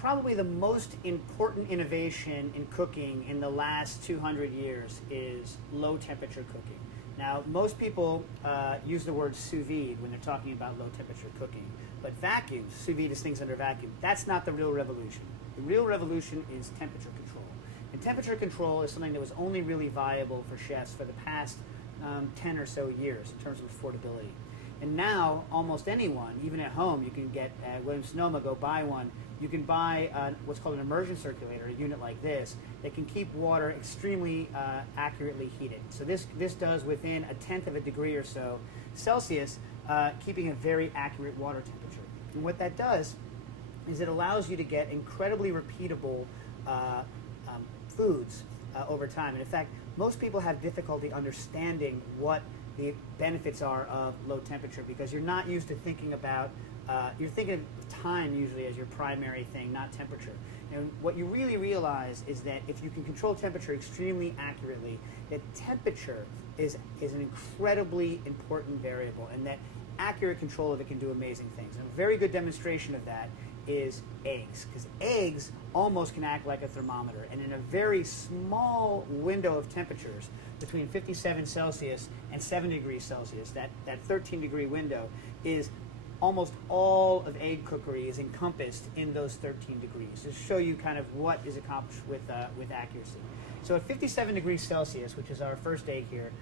probably the most important innovation in cooking in the last 200 years is low temperature cooking. Now, most people use the word sous vide when they're talking about low temperature cooking, but vacuums, sous vide is things under vacuum, that's not the real revolution. The real revolution is temperature control. And temperature control is something that was only really viable for chefs for the past 10 or so years in terms of affordability. And now, almost anyone, even at home, you can get at Williams-Sonoma, go buy one. You can buy what's called an immersion circulator, a unit like this, that can keep water extremely accurately heated. So this does within 1/10 of a degree or so Celsius, keeping a very accurate water temperature. And what that does is it allows you to get incredibly repeatable foods over time. And in fact, most people have difficulty understanding what the benefits are of low temperature because you're not used to thinking about, you're thinking of time usually as your primary thing, not temperature. And what you really realize is that if you can control temperature extremely accurately, that temperature is an incredibly important variable, and that accurate control of it can do amazing things. And a very good demonstration of that is eggs, because eggs almost can act like a thermometer, and in a very small window of temperatures between 57 Celsius and 7 degrees Celsius, that 13 degree window is almost all of egg cookery is encompassed in those 13 degrees to show you kind of what is accomplished with accuracy. So at 57 degrees Celsius, which is our first egg here,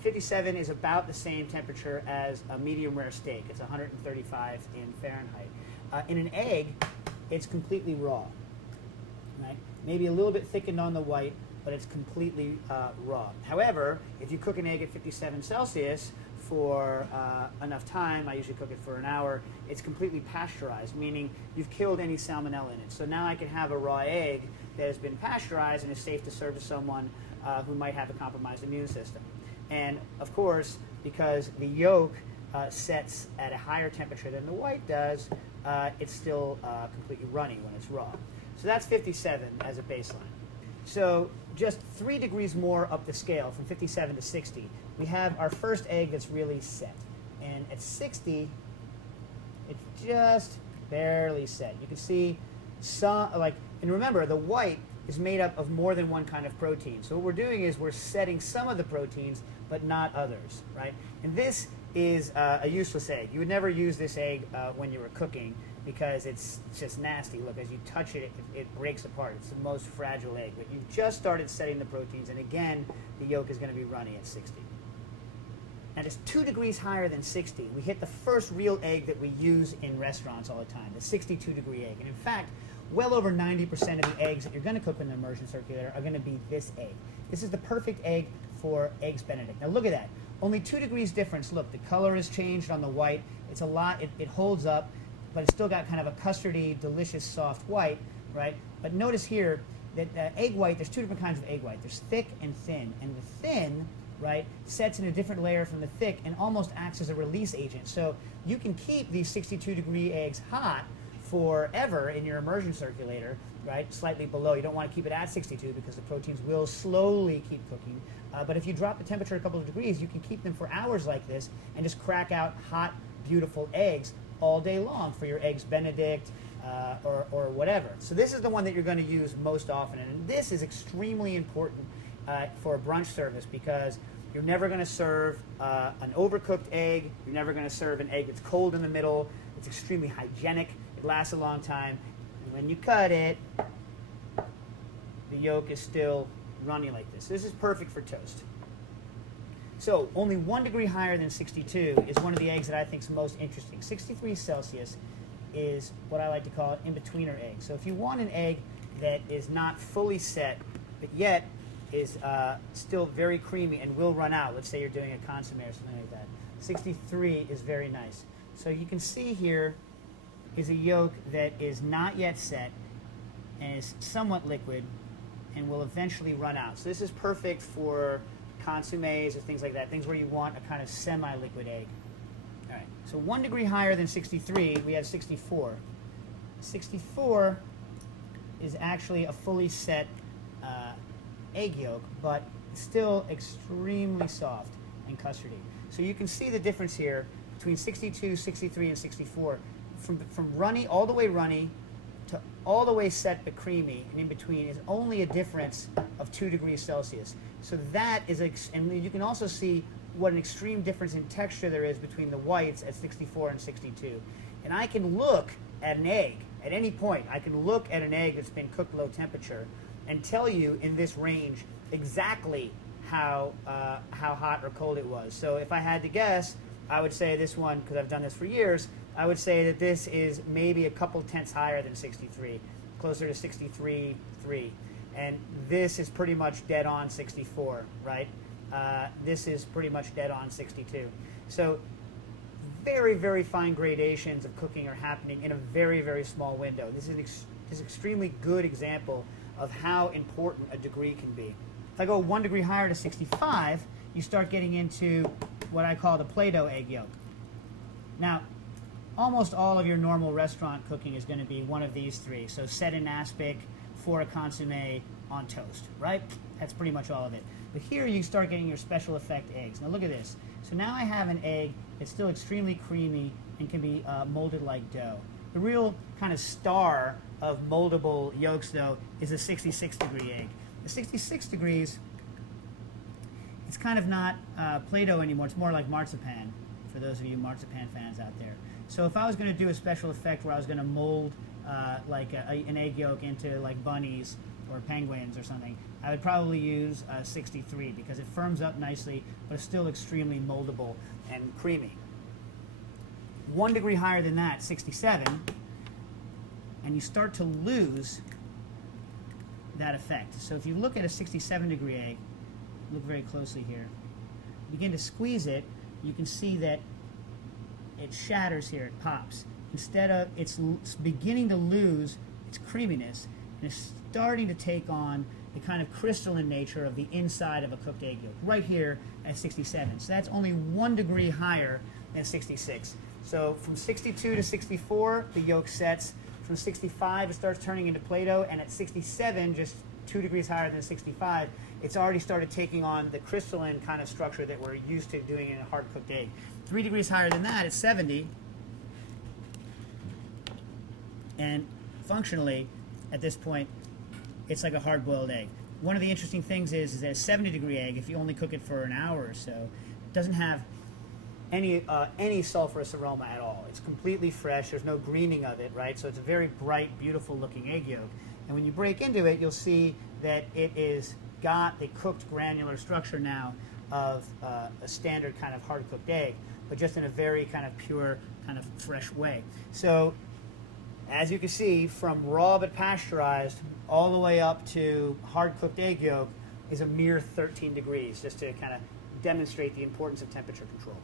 57 is about the same temperature as a medium rare steak. It's 135 in Fahrenheit. In an egg, it's completely raw, right? Maybe a little bit thickened on the white, but it's completely raw. However, if you cook an egg at 57 Celsius for enough time, I usually cook it for an hour, it's completely pasteurized, meaning you've killed any salmonella in it. So now I can have a raw egg that has been pasteurized and is safe to serve to someone who might have a compromised immune system. And of course, because the yolk sets at a higher temperature than the white does, it's still completely runny when it's raw. So that's 57 as a baseline. So just 3 degrees more up the scale, from 57 to 60, we have our first egg that's really set. And at 60, it's just barely set. You can see some, and remember, the white is made up of more than one kind of protein. So what we're doing is we're setting some of the proteins, but not others, right? And this is a useless egg. You would never use this egg when you were cooking because it's just nasty. Look, as you touch it, it breaks apart. It's the most fragile egg. But you've just started setting the proteins, and again, the yolk is going to be runny at 60. Now, just 2 degrees higher than 60, we hit the first real egg that we use in restaurants all the time, the 62-degree egg. And in fact, well over 90% of the eggs that you're going to cook in the immersion circulator are going to be this egg. This is the perfect egg for Eggs Benedict. Now look at that. Only 2 degrees difference. Look, the color has changed on the white. It's a lot. It holds up, but it's still got kind of a custardy, delicious, soft white, right? But notice here that egg white, there's 2 different kinds of egg white. There's thick and thin. And the thin, right, sets in a different layer from the thick and almost acts as a release agent. So you can keep these 62-degree eggs hot forever in your immersion circulator, right, slightly below. You don't want to keep it at 62 because the proteins will slowly keep cooking. But if you drop the temperature a couple of degrees, you can keep them for hours like this and just crack out hot, beautiful eggs all day long for your Eggs Benedict or whatever. So this is the one that you're going to use most often. And this is extremely important for a brunch service because you're never going to serve an overcooked egg. You're never going to serve an egg that's cold in the middle. It's extremely hygienic. It lasts a long time. And when you cut it, the yolk is still runny like this. This is perfect for toast. So only 1 degree higher than 62 is one of the eggs that I think is most interesting. 63 Celsius is what I like to call an in-betweener egg. So if you want an egg that is not fully set, but yet is still very creamy and will run out, let's say you're doing a consomme or something like that, 63 is very nice. So you can see here is a yolk that is not yet set and is somewhat liquid and will eventually run out. So this is perfect for consommes or things like that, things where you want a kind of semi-liquid egg. All right, so 1 degree higher than 63, we have 64. 64 is actually a fully set egg yolk, but still extremely soft and custardy. So you can see the difference here between 62, 63, and 64. From runny, all the way runny, to all the way set but creamy and in between is only a difference of 2 degrees Celsius. So that is, and you can also see what an extreme difference in texture there is between the whites at 64 and 62. And I can look at an egg at any point. I can look at an egg that's been cooked low temperature and tell you in this range exactly how hot or cold it was. So if I had to guess, I would say this one, because I've done this for years, I would say that this is maybe a couple tenths higher than 63, closer to 63.3. And this is pretty much dead on 64, right? This is pretty much dead on 62. So very, very fine gradations of cooking are happening in a very, very small window. This is an extremely good example of how important a degree can be. If I go 1 degree higher to 65, you start getting into what I call the Play-Doh egg yolk. Now, almost all of your normal restaurant cooking is going to be one of these three. So set in aspic, for a consomme, on toast, right? That's pretty much all of it. But here you start getting your special effect eggs. Now look at this. So now I have an egg that's still extremely creamy and can be molded like dough. The real kind of star of moldable yolks, though, is a 66 degree egg. The 66 degrees, it's kind of not Play-Doh anymore. It's more like marzipan, for those of you marzipan fans out there. So if I was going to do a special effect where I was going to mold like an egg yolk into like bunnies or penguins or something, I would probably use 63 because it firms up nicely, but it's still extremely moldable and creamy. 1 degree higher than that, 67, and you start to lose that effect. So if you look at a 67 degree egg, look very closely here, begin to squeeze it, you can see that it shatters here, it pops. Instead of, it's beginning to lose its creaminess, and it's starting to take on the kind of crystalline nature of the inside of a cooked egg yolk, right here at 67. So that's only 1 degree higher than 66. So from 62 to 64, the yolk sets. From 65, it starts turning into Play-Doh, and at 67, just 2 degrees higher than 65, it's already started taking on the crystalline kind of structure that we're used to doing in a hard-cooked egg. 3 degrees higher than that, it's 70, and functionally, at this point, it's like a hard-boiled egg. One of the interesting things is that a 70-degree egg, if you only cook it for an hour or so, doesn't have any sulfurous aroma at all. It's completely fresh. There's no greening of it, right? So it's a very bright, beautiful-looking egg yolk. And when you break into it, you'll see that it is got the cooked granular structure now of a standard kind of hard-cooked egg, but just in a very kind of pure, kind of fresh way. So as you can see, from raw but pasteurized all the way up to hard-cooked egg yolk is a mere 13 degrees, just to kind of demonstrate the importance of temperature control.